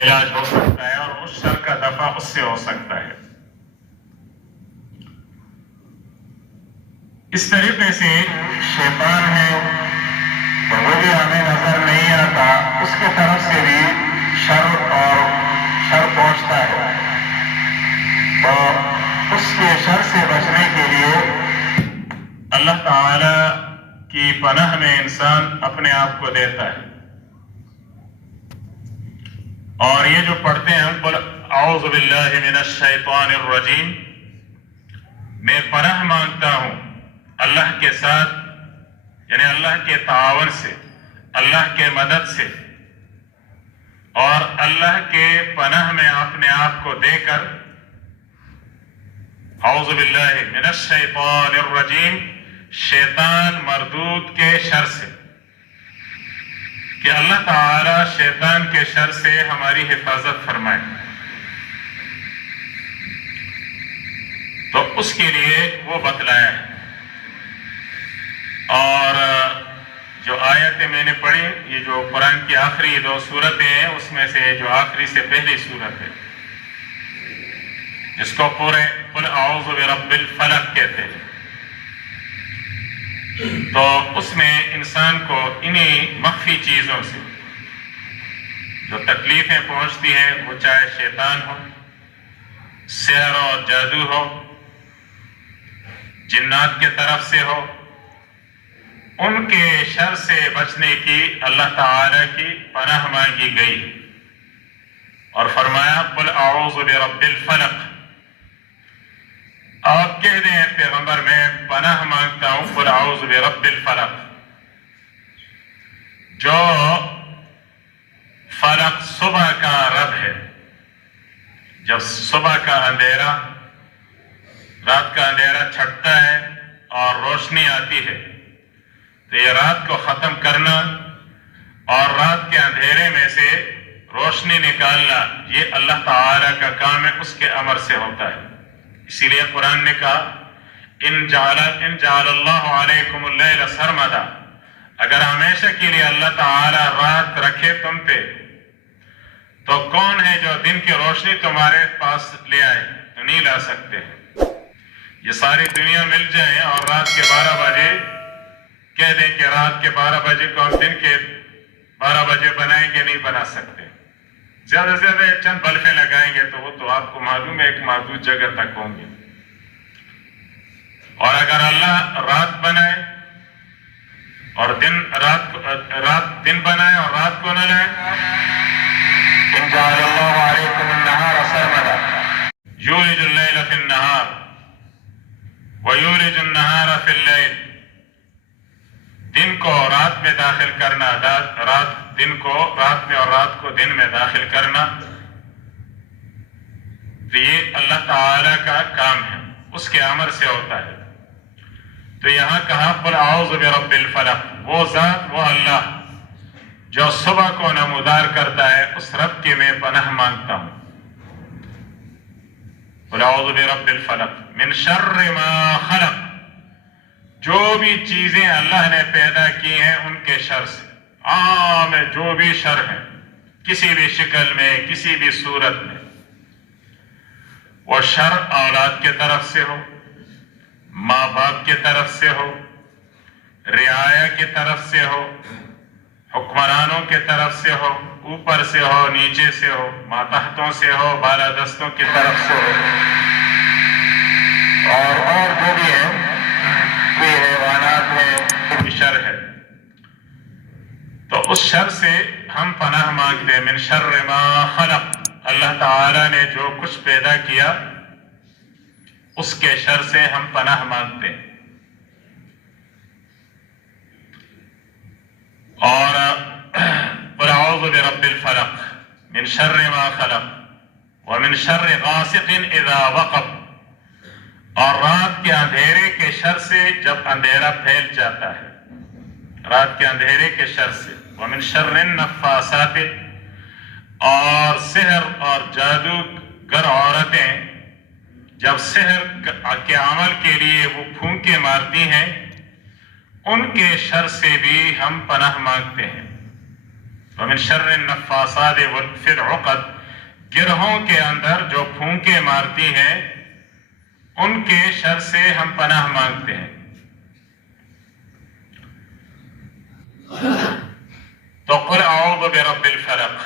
علاج ہو سکتا ہے اور اس شر کا دفع اس سے ہو سکتا ہے۔ اس طریقے سے شیطان ہے تو وہ بھی ہمیں نظر نہیں آتا، اس کی طرف سے بھی شر پہنچتا ہے، تو اس کے شر سے بچنے کے لیے اللہ تعالی کی پناہ میں انسان اپنے آپ کو دیتا ہے۔ اور یہ جو پڑھتے ہیں ہم قل اعوذ باللہ من الشیطان الرجیم، میں پناہ مانگتا ہوں اللہ کے ساتھ، یعنی اللہ کے تعاون سے، اللہ کے مدد سے، اور اللہ کے پناہ میں اپنے آپ کو دے کر اعوذ باللہ من الشیطان الرجیم، شیطان مردود کے شر سے، کہ اللہ تعالی شیطان کے شر سے ہماری حفاظت فرمائے۔ تو اس کے لیے وہ بتلایا ہے۔ اور جو آیتیں میں نے پڑھی، یہ جو قرآن کی آخری 2 سورتیں ہیں، اس میں سے جو آخری سے پہلی سورت ہے جس کو پورے قل اعوذ برب الفلق کہتے ہیں، تو اس میں انسان کو انہی مخفی چیزوں سے جو تکلیفیں پہنچتی ہیں، وہ چاہے شیطان ہو، سحر اور جادو ہو، جنات کے طرف سے ہو، ان کے شر سے بچنے کی اللہ تعالی کی پناہ مانگی گئی، اور فرمایا قل اعوذ برب الفلق۔ آپ کہہ دیں پیغمبر میں پناہ مانگتا ہوں قل اعوذ برب الفلق، جو فلق صبح کا رب ہے۔ جب صبح کا اندھیرا، رات کا اندھیرا چھٹتا ہے اور روشنی آتی ہے، تو یہ رات کو ختم کرنا اور رات کے اندھیرے میں سے روشنی نکالنا، یہ اللہ تعالی کا کام ہے، اس کے امر سے ہوتا ہے۔ اسی لیے قرآن نے کہا ان جعل اللہ علیکم اللیل سرمدا، اگر ہمیشہ کے لیے اللہ تعالی رات رکھے تم پہ، تو کون ہے جو دن کی روشنی تمہارے پاس لے آئے؟ تو نہیں لا سکتے ہیں۔ یہ ساری دنیا مل جائیں اور رات کے 12 بجے کہہ دیں کہ رات کے 12 بجے کو ہم دن کے 12 بجے بنائیں گے، نہیں بنا سکتے۔ زیادہ سے زیادہ چند بلفیں لگائیں گے تو وہ تو آپ کو معلوم ہے ایک محدود جگہ تک ہوں گے۔ اور اگر اللہ رات بنائے اور رات دن بنائے اور رات کو نہ لائے، ان جعل اللہ علیکم النہار سرمدا یولج اللیل فی النہار ویولج النہار فی اللیل، دن کو رات میں داخل کرنا، دن کو رات میں اور رات کو دن میں داخل کرنا، تو یہ اللہ تعالی کا کام ہے، اس کے امر سے ہوتا ہے۔ تو یہاں کہا قل اعوذ برب الفلق، وہ ذات، وہ اللہ جو صبح کو نمودار کرتا ہے، اس رب کی میں پناہ مانگتا ہوں۔ قل اعوذ برب الفلق من شر ما خلق، جو بھی چیزیں اللہ نے پیدا کی ہیں ان کے شر سے، عام جو بھی شر ہے، کسی بھی شکل میں، کسی بھی صورت میں، وہ شر اولاد کے طرف سے ہو، ماں باپ کے طرف سے ہو، رعایا کی طرف سے ہو، حکمرانوں کے طرف سے ہو، اوپر سے ہو، نیچے سے ہو، ماتحتوں سے ہو، بالادستوں کی طرف سے ہو، اور جو بھی ہے، کوئی حیوانات ہے، شر ہے، تو اس شر سے ہم پناہ مانگتے ہیں۔ من شر ما خلق، اللہ تعالی نے جو کچھ پیدا کیا اس کے شر سے ہم پناہ مانگتے ہیں۔ اور قل اعوذ برب الفلق من شر ما خلق ومن شر غاسق اذا وقب، اور رات کے اندھیرے کے شر سے جب اندھیرا پھیل جاتا ہے، رات کے اندھیرے کے شر سے، ومن شر النفاثات، اور سحر اور جادوگر عورتیں جب سحر کے عمل کے لیے وہ پھونکے مارتی ہیں، ان کے شر سے بھی ہم پناہ مانگتے ہیں۔ ومن شر النفاثات فی العقد، گرہوں کے اندر جو پھونکے مارتی ہیں ان کے شر سے ہم پناہ مانگتے ہیں۔ تو قل اعوذ برب الفلق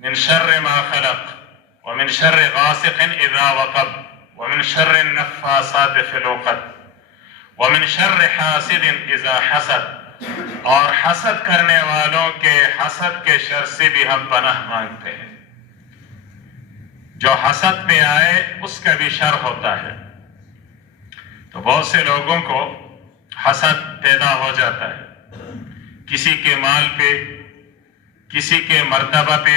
من شر ما خلق ومن شر غاسق اذا وقب ومن شر النفاثات فی العقد ومن شر حاسد اذا حسد، اور حسد کرنے والوں کے حسد کے شر سے بھی ہم پناہ مانگتے ہیں۔ جو حسد پہ آئے اس کا بھی شر ہوتا ہے۔ تو بہت سے لوگوں کو حسد پیدا ہو جاتا ہے، کسی کے مال پہ، کسی کے مرتبہ پہ،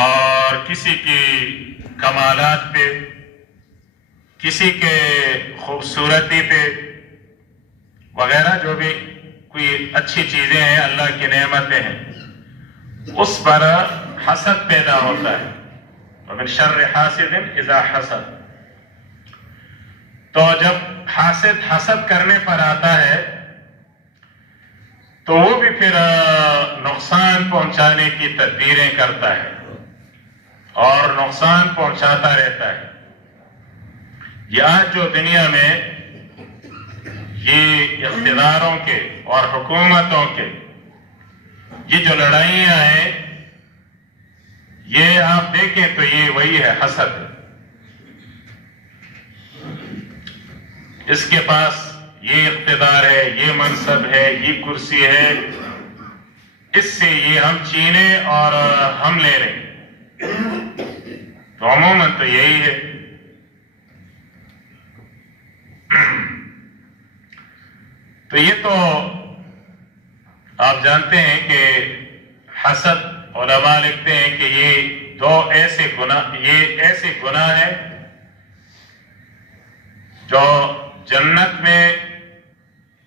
اور کسی کی کمالات پہ، کسی کے خوبصورتی پہ وغیرہ، جو بھی کوئی اچھی چیزیں ہیں، اللہ کی نعمتیں ہیں، اس پر حسد پیدا ہوتا ہے۔ ومن شر حاسد اذا حسد، تو جب حاسد حسد کرنے پر آتا ہے تو وہ بھی پھر نقصان پہنچانے کی تدبیریں کرتا ہے اور نقصان پہنچاتا رہتا ہے۔ یہ آج جو دنیا میں یہ اقتداروں کے اور حکومتوں کے یہ جو لڑائیاں ہیں، یہ آپ دیکھیں تو یہ وہی ہے، حسد۔ اس کے پاس یہ اقتدار ہے، یہ منصب ہے، یہ کرسی ہے، اس سے یہ ہم چھینیں اور ہم لے لیں۔ تو عموماً تو یہی ہے۔ تو یہ تو آپ جانتے ہیں کہ حسد، علماء لکھتے ہیں کہ یہ دو ایسے گناہ ہیں جو جنت میں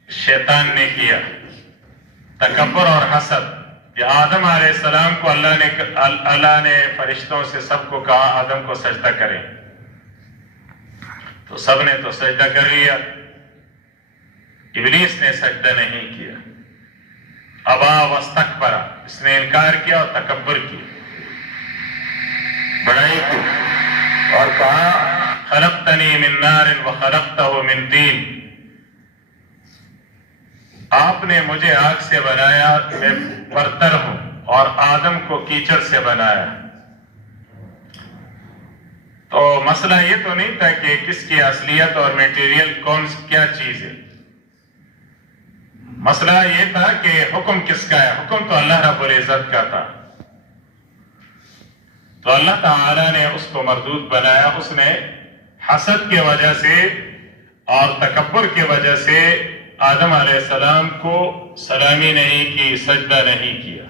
شیطان نے کیا، تکبر اور حسد۔ کہ آدم علیہ السلام کو اللہ نے فرشتوں سے سب کو کہا آدم کو سجدہ کریں، تو سب نے تو سجدہ کر لیا، ابلیس نے سجدہ نہیں کیا، ابا واستکبر، اس نے انکار کیا اور تکبر کی، بڑائی کی، اور کہا خلقتنی من نار وخلقتہ من طین، آپ نے مجھے آگ سے بنایا، میں برتر ہوں، اور آدم کو کیچڑ سے بنایا۔ تو مسئلہ یہ تو نہیں تھا کہ کس کی اصلیت اور میٹیریل کیا چیز ہے، مسئلہ یہ تھا کہ حکم کس کا ہے۔ حکم تو اللہ رب العزت کا تھا، تو اللہ تعالی نے اس کو مردود بنایا۔ اس نے حسد کی وجہ سے اور تکبر کی وجہ سے آدم علیہ السلام کو سلامی نہیں کی، سجدہ نہیں کیا۔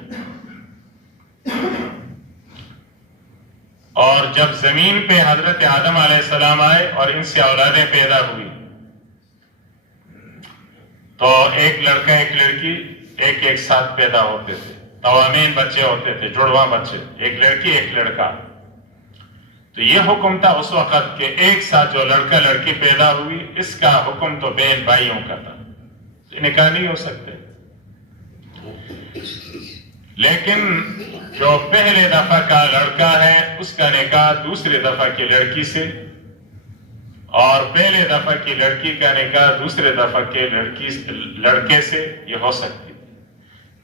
اور جب زمین پہ حضرت آدم علیہ السلام آئے اور ان سے اولادیں پیدا ہوئی، تو ایک لڑکا ایک لڑکی ایک ساتھ پیدا ہوتے تھے، توامین بچے ہوتے تھے، جڑواں بچے، ایک لڑکی ایک لڑکا۔ تو یہ حکم تھا اس وقت کہ ایک ساتھ جو لڑکا لڑکی پیدا ہوئی، اس کا حکم تو بہن بھائیوں کا تھا، نکاح نہیں ہو سکتے۔ لیکن جو پہلے دفعہ کا لڑکا ہے اس کا نکاح دوسرے دفعہ کی لڑکی سے، اور پہلے دفعہ کی لڑکی کا نکاح دوسرے دفعہ کے لڑکے سے یہ ہو سکتی تھی۔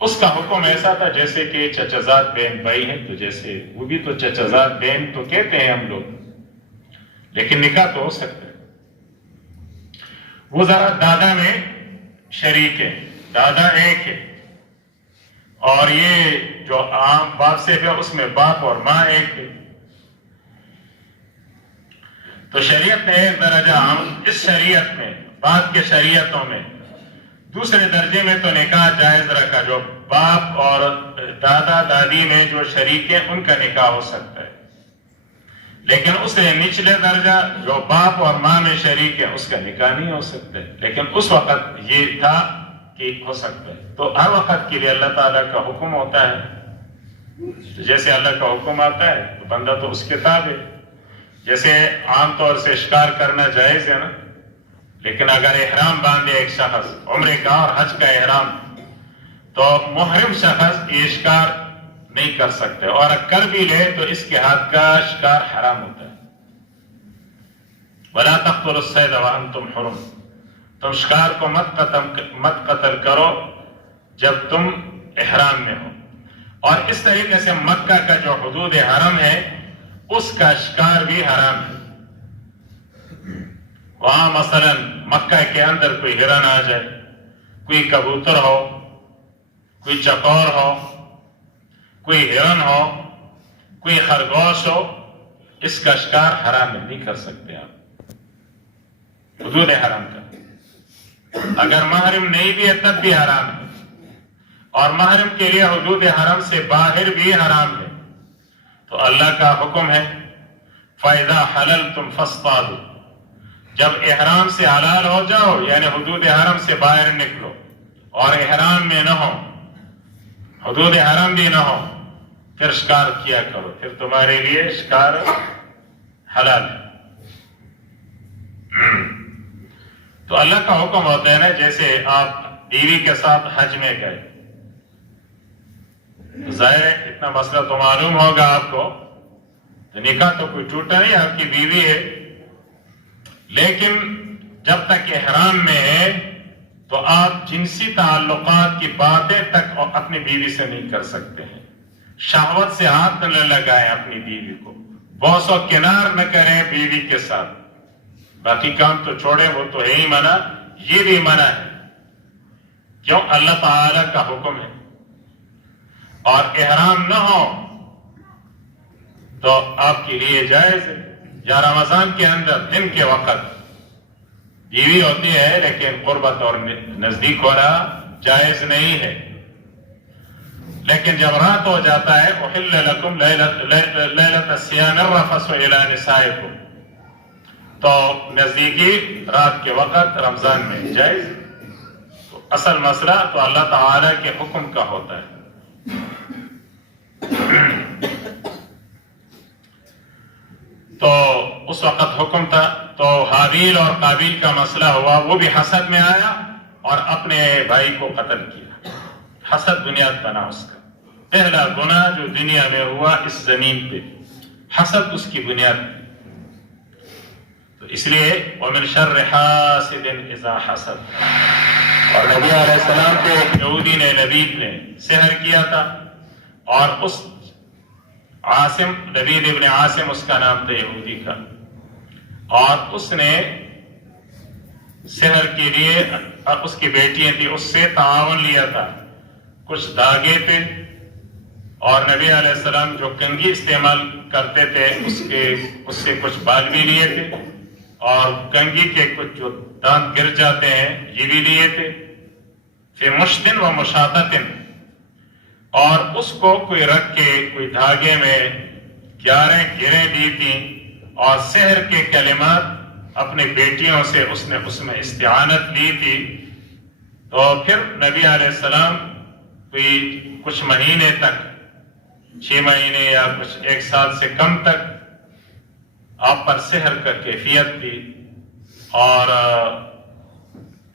اس کا حکم ایسا تھا جیسے کہ چچزاد بہن بھائی ہیں، تو جیسے وہ بھی تو چچزاد بہن تو کہتے ہیں ہم لوگ، لیکن نکاح تو ہو سکتا ہے۔ وہ ذرا دادا میں شریک ہے، دادا ایک ہے، اور یہ جو عام باپ سے ہے اس میں باپ اور ماں ایک ہے۔ تو شریعت نے ایک درجہ اس شریعت میں، بعد کے شریعتوں میں دوسرے درجے میں تو نکاح جائز رکھا، جو باپ اور دادا دادی میں جو شریک ہیں ان کا نکاح ہو سکتا ہے۔ لیکن اس سے نچلے درجہ جو باپ اور ماں میں شریک ہے اس کا نکاح نہیں ہو سکتا۔ لیکن اس وقت یہ تھا کہ ہو سکتا ہے۔ تو ہر وقت کے لیے اللہ تعالیٰ کا حکم ہوتا ہے، جیسے اللہ کا حکم آتا ہے تو بندہ تو اس کے تابع۔ جیسے عام طور سے شکار کرنا جائز ہے نا، لیکن اگر احرام باندھے ایک شخص، عمرے کا اور حج کا احرام، تو محرم شخص یہ شکار نہیں کر سکتے، اور کر بھی لے تو اس کے ہاتھ کا شکار حرام ہوتا ہے۔ وَلَا تَقْتُلُوا الصَّيْدَ وَأَنْتُمْ حُرُمٌ، تم شکار کو مت قتل کرو جب تم احرام میں ہو۔ اور اس طریقے سے مکہ کا جو حدود حرم ہے اس کا شکار بھی حرام ہے۔ وہاں مثلا مکہ کے اندر کوئی ہرن آ جائے، کوئی کبوتر ہو، کوئی چکور ہو، کوئی ہرن ہو، کوئی خرگوش ہو، اس کا شکار حرام نہیں کر سکتے آپ، حدود حرام کا۔ اگر محرم نہیں بھی ہے تب بھی حرام ہے، اور محرم کے لیے حدود حرم سے باہر بھی حرام ہے۔ تو اللہ کا حکم ہے فَإِذَا حَلَلْتُمْ فَاصْطَادُوا، جب احرام سے حلال ہو جاؤ یعنی حدود حرم سے باہر نکلو اور احرام میں نہ ہو، حدود حرم بھی نہ ہو، پھر شکار کیا کرو، پھر تمہارے لیے شکار حلال ہے۔ تو اللہ کا حکم ہوتا ہے نا، جیسے آپ بیوی کے ساتھ حج میں گئے، ظاہر ہے اتنا مسئلہ تو معلوم ہوگا آپ کو، تو نکاح تو کوئی ٹوٹا نہیں، آپ کی بیوی ہے، لیکن جب تک احرام میں ہے تو آپ جنسی تعلقات کی باتیں تک اپنی بیوی سے نہیں کر سکتے ہیں، شہوت سے ہاتھ نہ لگائیں اپنی بیوی کو، بوس و کنار نہ کریں بیوی کے ساتھ، باقی کام تو چھوڑیں، وہ تو ہے ہی منع، یہ بھی منع ہے، کیوں؟ اللہ تعالی کا حکم ہے۔ اور احرام نہ ہو تو آپ کے لیے جائز ہے، یا رمضان کے اندر دن کے وقت بیوی ہوتی ہے لیکن قربت اور نزدیک ہونا جائز نہیں ہے، لیکن جب رات ہو جاتا ہے احل لکم لیلۃ الصیام الرفث الی نسائکم، تو نزدیکی رات کے وقت رمضان میں جائز۔ تو اصل مسئلہ تو اللہ تعالی کے حکم کا ہوتا ہے۔ تو اس وقت حکم تھا، تو حابیل اور قابیل کا مسئلہ ہوا، وہ بھی حسد میں آیا اور اپنے بھائی کو قتل کیا، حسد بنیاد بنا اس کا، پہلا گناہ جو دنیا میں ہوا اس زمین پہ، حسد اس کی بنیاد تھی۔ تو اس لیے وَمِن شَرِّ حَاسِدٍ إِذَا حَسَدَ، اور نبی علیہ السلام کے ایک یہودی نے، لبید نے سحر کیا تھا، اور اس عاصم، لبید ابن عاصم اس کا نام تھا یہودی کا، اور اس نے سحر کے لیے اس کی بیٹیاں تھی اس سے تعاون لیا تھا، کچھ دھاگے تھے، اور نبی علیہ السلام جو کنگھی استعمال کرتے تھے اس سے کچھ بال بھی لیے تھے، اور کنگھی کے کچھ جو دانت گر جاتے ہیں یہ بھی لیے تھے، فی مشتن و مشاطتن، اور اس کو کوئی رکھ کے کوئی دھاگے میں 11 گریں دی تھیں، اور سحر کے کلمات اپنی بیٹیوں سے اس نے اس میں استعانت لی تھی۔ تو پھر نبی علیہ السلام کوئی کچھ مہینے تک، 6 مہینے یا کچھ 1 سال سے کم تک آپ پر سحر کا کیفیت تھی، اور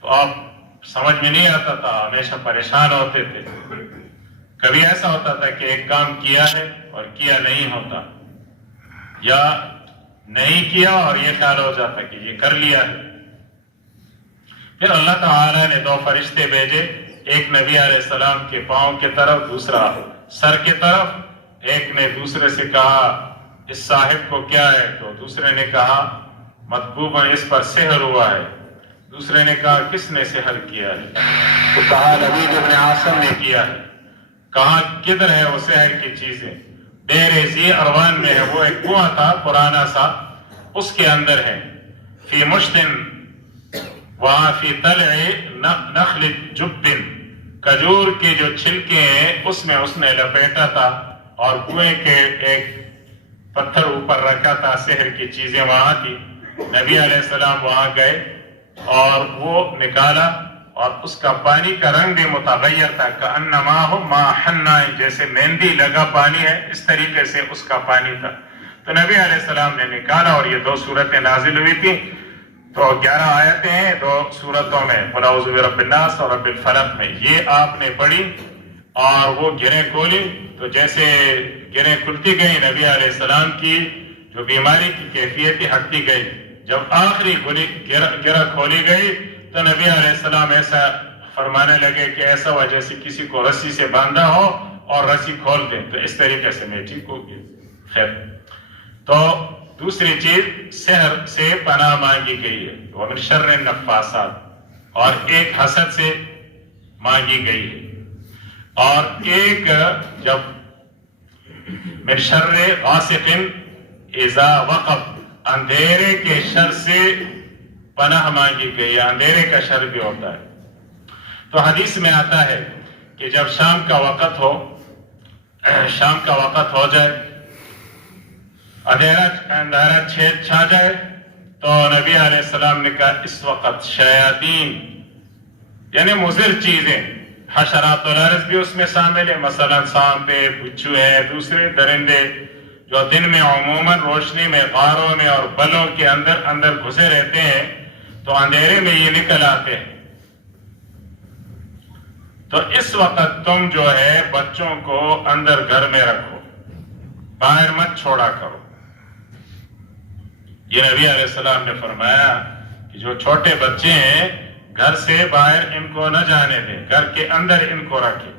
تو آپ سمجھ میں نہیں آتا تھا، ہمیشہ پریشان ہوتے تھے، کبھی ایسا ہوتا تھا کہ ایک کام کیا ہے اور کیا نہیں ہوتا، یا نہیں کیا اور یہ خیال ہو جاتا کہ یہ کر لیا ہے۔ پھر اللہ تعالی نے 2 فرشتے بھیجے، ایک نبی علیہ السلام کے پاؤں کی طرف، دوسرا سر کی طرف، ایک نے دوسرے سے کہا اس صاحب کو کیا ہے، تو دوسرے نے کہا مطبوباً اس پر سحر ہوا ہے، دوسرے نے کہا کس نے سحر کیا ہے، تو کہا لبید ابن عاصم نے کیا ہے، کہا کدھر ہے وہ سحر کی چیزیں، دیر ذی اروان میں ہے، وہ ایک کنواں تھا پرانا سا، اس کے اندر ہے، فی مشتن، وہاں فی طلع نخل جبن، کھجور کے جو چھلکے ہیں اس میں اس نے لپیٹا تھا، اور کنویں کے ایک پتھر اوپر رکھا تھا، سحر کی چیزیں وہاں تھی۔ نبی علیہ السلام وہاں گئے اور وہ نکالا، اور اس کا پانی کا رنگ بھی متغیر تھا، کأنما ہو ما حنا، جیسے مہندی لگا پانی ہے اس طریقے سے اس کا پانی تھا۔ تو نبی علیہ السلام نے نکالا، اور یہ 2 سورتیں نازل ہوئی تھی، تو 11 آیتیں ہیں 2 سورتوں میں، قل اعوذ برب الناس اور رب الفلق میں، یہ آپ نے پڑھی اور وہ گریں کھولی تو جیسے گریں کھلتی گئی نبی علیہ السلام کی جو بیماری کی کیفیت ہٹتی گئی. جب آخری گرہ کھولی گئی تو نبی علیہ السلام ایسا فرمانے لگے کہ ایسا ہوا جیسے کسی کو رسی سے باندھا ہو اور رسی کھول دیں تو اس طریقے سے میں ٹھیک ہو گیا. خیر، تو دوسری چیز سحر سے پناہ مانگی گئی ہے، ومن شر النفاثات، اور ایک حسد سے مانگی گئی ہے، اور ایک جب من شر غاسق اذا وقب، اندھیرے کے شر سے پناہ مانگی گئی ہے. اندھیرے کا شر بھی ہوتا ہے. تو حدیث میں آتا ہے کہ جب شام کا وقت ہو جائے، اندھیرا چھا جائے، تو نبی علیہ السلام نے کہا اس وقت شیاطین یعنی مضر چیزیں، حشرات الارض بھی اس میں شامل ہے، مثلا سانپ ہے، بچھو ہے، دوسرے درندے جو دن میں عموماً روشنی میں غاروں میں اور بلوں کے اندر گھسے رہتے ہیں تو اندھیرے میں یہ نکل آتے ہیں. تو اس وقت تم جو ہے بچوں کو اندر گھر میں رکھو، باہر مت چھوڑا کرو. یہ نبی علیہ السلام نے فرمایا کہ جو چھوٹے بچے ہیں گھر سے باہر ان کو نہ جانے دیں، گھر کے اندر ان کو رکھے.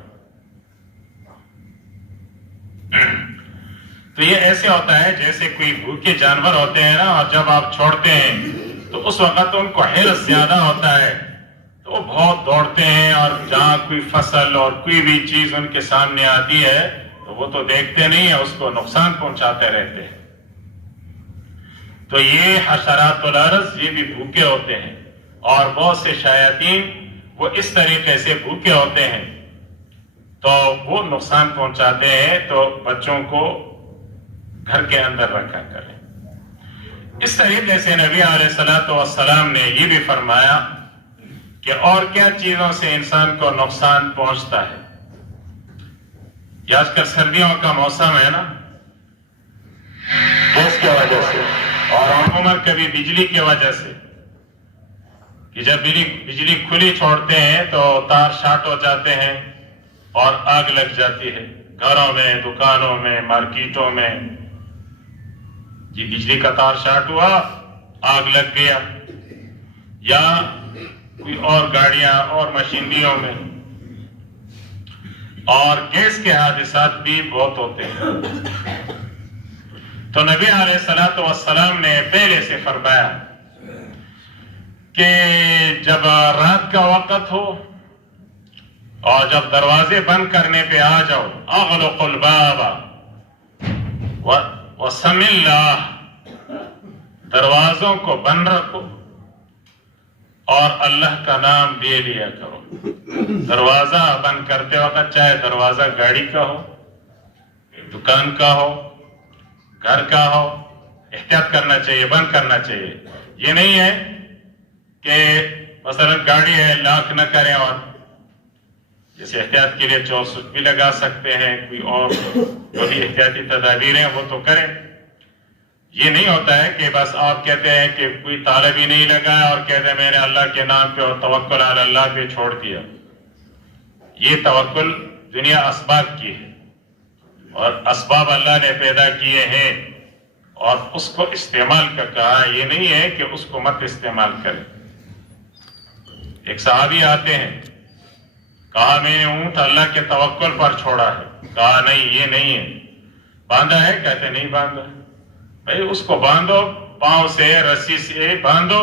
تو یہ ایسے ہوتا ہے جیسے کوئی بھوکے جانور ہوتے ہیں نا، اور جب آپ چھوڑتے ہیں تو اس وقت ان کو حرص زیادہ ہوتا ہے تو وہ بہت دوڑتے ہیں، اور جہاں کوئی فصل اور کوئی بھی چیز ان کے سامنے آتی ہے تو وہ تو دیکھتے نہیں ہیں، اس کو نقصان پہنچاتے رہتے ہیں. تو یہ حشرات الارض یہ بھی بھوکے ہوتے ہیں، اور بہت سے شیاطین وہ اس طریقے سے بھوکے ہوتے ہیں تو وہ نقصان پہنچاتے ہیں. تو بچوں کو گھر کے اندر رکھا کریں. اس طریقے سے نبی علیہ السلام نے یہ بھی فرمایا کہ اور کیا چیزوں سے انسان کو نقصان پہنچتا ہے. یہ آج کل سردیوں کا موسم ہے نا، گیس کی وجہ سے اور عموماً کبھی بجلی کی وجہ سے، کہ جب بجلی کھلی چھوڑتے ہیں تو تار شارٹ ہو جاتے ہیں اور آگ لگ جاتی ہے گھروں میں، دکانوں میں، مارکیٹوں میں. جی بجلی کا تار شارٹ ہوا، آگ لگ گیا، یا کوئی اور گاڑیاں اور مشینریوں میں. اور گیس کے حادثات بھی بہت ہوتے ہیں. تو نبی علیہ السلام نے پہلے سے فرمایا کہ جب رات کا وقت ہو اور جب دروازے بند کرنے پہ آ جاؤ، اغلق الباب وسم اللہ، دروازوں کو بند رکھو اور اللہ کا نام لے لیا کرو. دروازہ بند کرتے وقت چاہے دروازہ گاڑی کا ہو، دکان کا ہو، گھر کا ہو، احتیاط کرنا چاہیے، بند کرنا چاہیے. یہ نہیں ہے کہ مثلا گاڑی ہے لاک نہ کریں، اور جیسے احتیاط کے لیے چور سوچ بھی لگا سکتے ہیں، کوئی اور جو بھی احتیاطی تدابیر ہیں وہ تو کریں. یہ نہیں ہوتا ہے کہ بس آپ کہتے ہیں کہ کوئی تالا بھی نہیں لگایا اور کہتے ہیں میں نے اللہ کے نام پہ اور توکل علی اللہ پہ چھوڑ دیا. یہ توکل دنیا اسباب کی ہے، اور اسباب اللہ نے پیدا کیے ہیں اور اس کو استعمال کا کہا. یہ نہیں ہے کہ اس کو مت استعمال کریں. ایک صحابی آتے ہیں، کہا میں نے اونٹ اللہ کے توکل پر چھوڑا ہے. کہا نہیں یہ نہیں ہے. باندھا ہے؟ کہتے نہیں باندھا. بھائی اس کو باندھو، پاؤں سے رسی سے باندھو،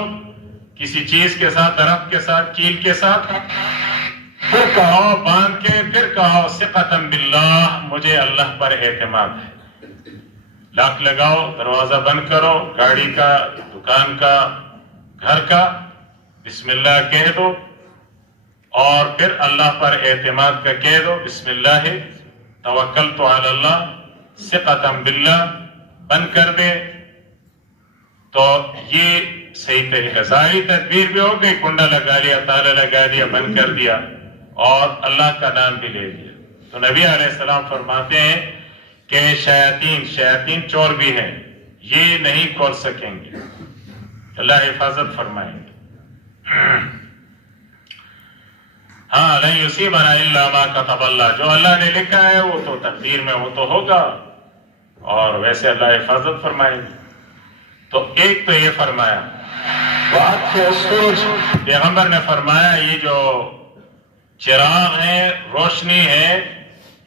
کسی چیز کے ساتھ، درخت کے ساتھ، کیل کے ساتھ، پھر کہو باندھ کے، پھر کہو ثقتاً باللہ، مجھے اللہ پر اعتماد ہے. لاک لگاؤ، دروازہ بند کرو، گاڑی کا، دکان کا، گھر کا، بسم اللہ کہہ دو، اور پھر اللہ پر اعتماد کا کہہ دو، بسم اللہ توکلت علی اللہ ثقتاً باللہ، بند کر دے. تو یہ صحیح طریقہ. ظاہری تدبیر بھی ہو گئی، کنڈا لگا لیا، تالا لگا دیا، بند کر دیا، اور اللہ کا نام بھی لے لیا. تو نبی علیہ السلام فرماتے ہیں کہ شیاطین چور بھی ہیں، یہ نہیں کھول سکیں گے. اللہ حفاظت فرمائیں گے. ہاں لن یصیبنا الا ما کتب اللہ، جو اللہ نے لکھا ہے وہ تو تقدیر میں وہ تو ہوگا، اور ویسے اللہ حفاظت فرمائے گی۔ تو ایک تو یہ فرمایا، پیغمبر نے فرمایا یہ جو چراغ ہے، روشنی ہے،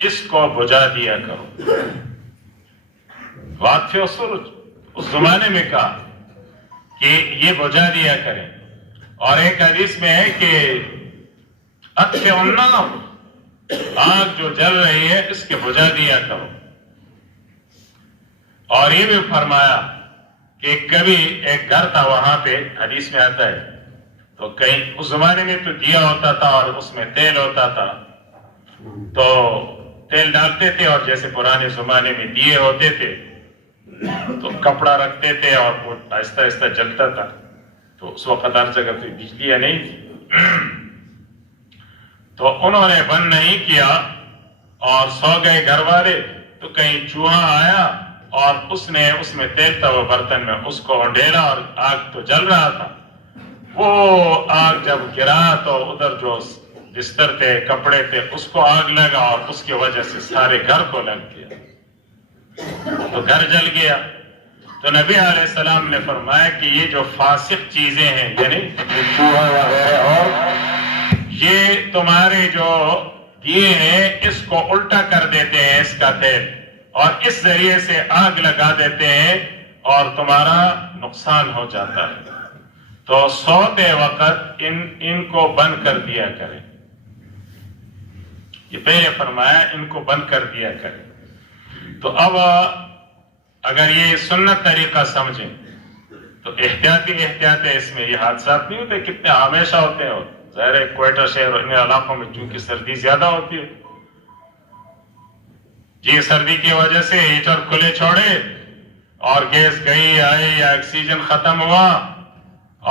اس کو بجھا دیا کرو۔ واطفئ السرج، اس زمانے میں کہا کہ یہ بجھا دیا کریں۔ اور ایک حدیث میں ہے کہ اطفئ النار، آگ جو جل رہی ہے اس کے بجھا دیا کرو۔ اور یہ بھی فرمایا کہ کبھی ایک گھر تھا، وہاں پہ حدیث میں آتا ہے، تو کہیں اس زمانے میں تو دیا ہوتا تھا اور اس میں تیل ہوتا تھا، تو تیل ڈالتے تھے، اور جیسے پرانے زمانے میں دیے ہوتے تھے تو کپڑا رکھتے تھے اور وہ آہستہ آہستہ جلتا تھا۔ تو اس وقت ہر جگہ پہ بجلیاں نہیں تھی، تو انہوں نے بند نہیں کیا اور سو گئے گھر والے، تو کہیں چوہا آیا اور اس نے اس میں تیل تھا وہ برتن میں، اس کو انڈیلا، اور آگ تو جل رہا تھا۔ وہ آگ جب گرا تو ادھر جو بستر تھے، کپڑے تھے، اس کو آگ لگا، اور اس کی وجہ سے سارے گھر کو لگ گیا، تو گھر جل گیا۔ تو نبی علیہ السلام نے فرمایا کہ یہ جو فاسق چیزیں ہیں، یعنی چوہا وغیرہ، اور یہ تمہارے جو دیے ہیں اس کو الٹا کر دیتے ہیں، اس کا تیل، اور اس ذریعے سے آگ لگا دیتے ہیں اور تمہارا نقصان ہو جاتا ہے۔ تو سوتے وقت ان کو بند کر دیا کریں، یہ پہلے فرمایا ان کو بند کر دیا کریں۔ تو اب اگر یہ سنت طریقہ سمجھیں تو احتیاطی اس میں یہ حادثات نہیں ہوتے، کتنے ہمیشہ ہوتے ہیں۔ ظاہر ہے کوئٹہ شہر اور ان علاقوں میں چونکہ سردی زیادہ ہوتی ہے، جی سردی کی وجہ سے ہیٹر کھلے چھوڑے اور گیس گئی آئی یا آکسیجن ختم ہوا،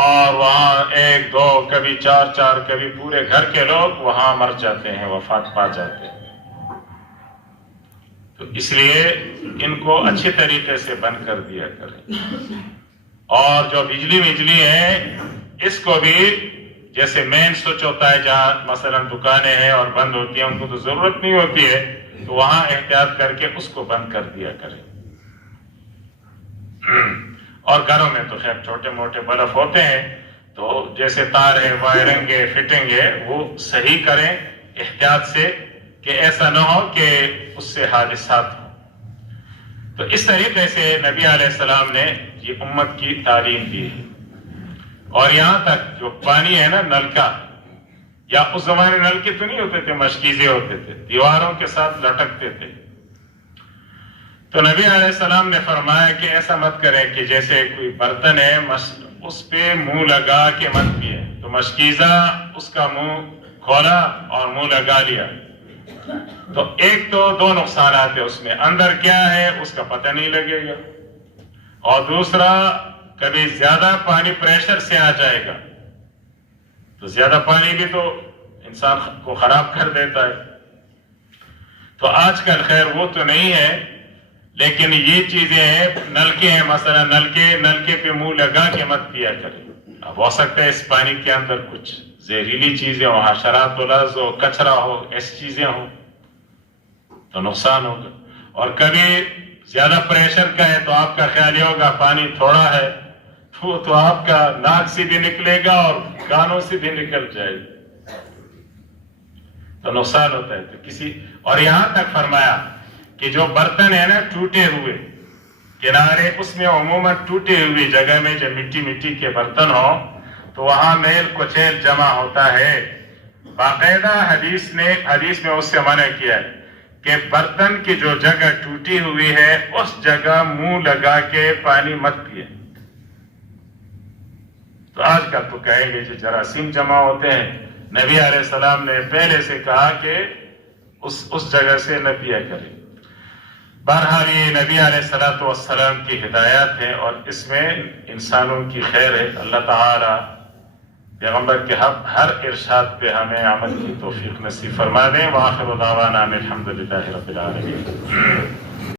اور وہاں ایک دو کبھی چار کبھی پورے گھر کے لوگ وہاں مر جاتے ہیں، وفات پا جاتے ہیں۔ تو اس لیے ان کو اچھے طریقے سے بند کر دیا کریں۔ اور جو بجلی ہے اس کو بھی، جیسے مین سوئچ ہوتا ہے جہاں مثلا دکانیں ہیں اور بند ہوتی ہیں، ان کو تو ضرورت نہیں ہوتی ہے، تو وہاں احتیاط کر کے اس کو بند کر دیا کریں۔ اور گھروں میں تو خیر چھوٹے موٹے بلب ہوتے ہیں، تو جیسے تار ہے، وائرنگ ہے، فٹنگ ہے، وہ صحیح کریں احتیاط سے، کہ ایسا نہ ہو کہ اس سے حادثات ہوں۔ تو اس طریقے سے نبی علیہ السلام نے یہ امت کی تعلیم دی ہے۔ اور یہاں تک جو پانی ہے نا، نل کا، یا اس زمانے نلکے تو نہیں ہوتے تھے، مشکیزے ہوتے تھے، دیواروں کے ساتھ لٹکتے تھے، تو نبی علیہ السلام نے فرمایا کہ ایسا مت کرے کہ جیسے کوئی برتن ہے اس پہ منہ لگا کے مت پیے، تو مشکیزہ اس کا منہ کھولا اور منہ لگا لیا، تو ایک تو دو نقصانات ہیں اس میں، اندر کیا ہے اس کا پتہ نہیں لگے گا، اور دوسرا کبھی زیادہ پانی پریشر سے آ جائے گا، تو زیادہ پانی بھی تو انسان کو خراب کر دیتا ہے۔ تو آج کل خیر وہ تو نہیں ہے، لیکن یہ چیزیں ہیں، نلکے ہیں مثلا، نلکے پہ منہ لگا کے مت پیا کریں۔ اب ہو سکتا ہے اس پانی کے اندر کچھ زہریلی چیزیں ہو، حشرات الاز ہو، کچرا ہو، ایسی چیزیں ہوں تو نقصان ہوگا۔ اور کبھی زیادہ پریشر کا ہے تو آپ کا خیال یہ ہوگا پانی تھوڑا ہے، تو آپ کا ناک سے بھی نکلے گا اور کانوں سے بھی نکل جائے گا، تو نقصان ہوتا ہے۔ تو اور یہاں تک فرمایا کہ جو برتن ہے نا ٹوٹے ہوئے کنارے، اس میں عموماً ٹوٹے ہوئی جگہ میں جب مٹی کے برتن ہو تو وہاں میل کچیل جمع ہوتا ہے۔ باقاعدہ حدیث میں اس سے منع کیا ہے کہ برتن کی جو جگہ ٹوٹی ہوئی ہے اس جگہ منہ لگا کے پانی مت پیے۔ تو آج کل تو کہیں گے جو جراثیم جمع ہوتے ہیں، نبی علیہ السلام نے پہلے سے کہا کہ اس جگہ سے نہ پیا کرے۔ بہرحال یہ نبی علیہ السلام کی ہدایات ہیں، اور اس میں انسانوں کی خیر ہے۔ اللہ تعالی پیغمبر کے ہر ارشاد پہ ہمیں عمل کی توفیق نصیب فرما دیں۔ وآخر دعوانا الحمدللہ رب العالمین۔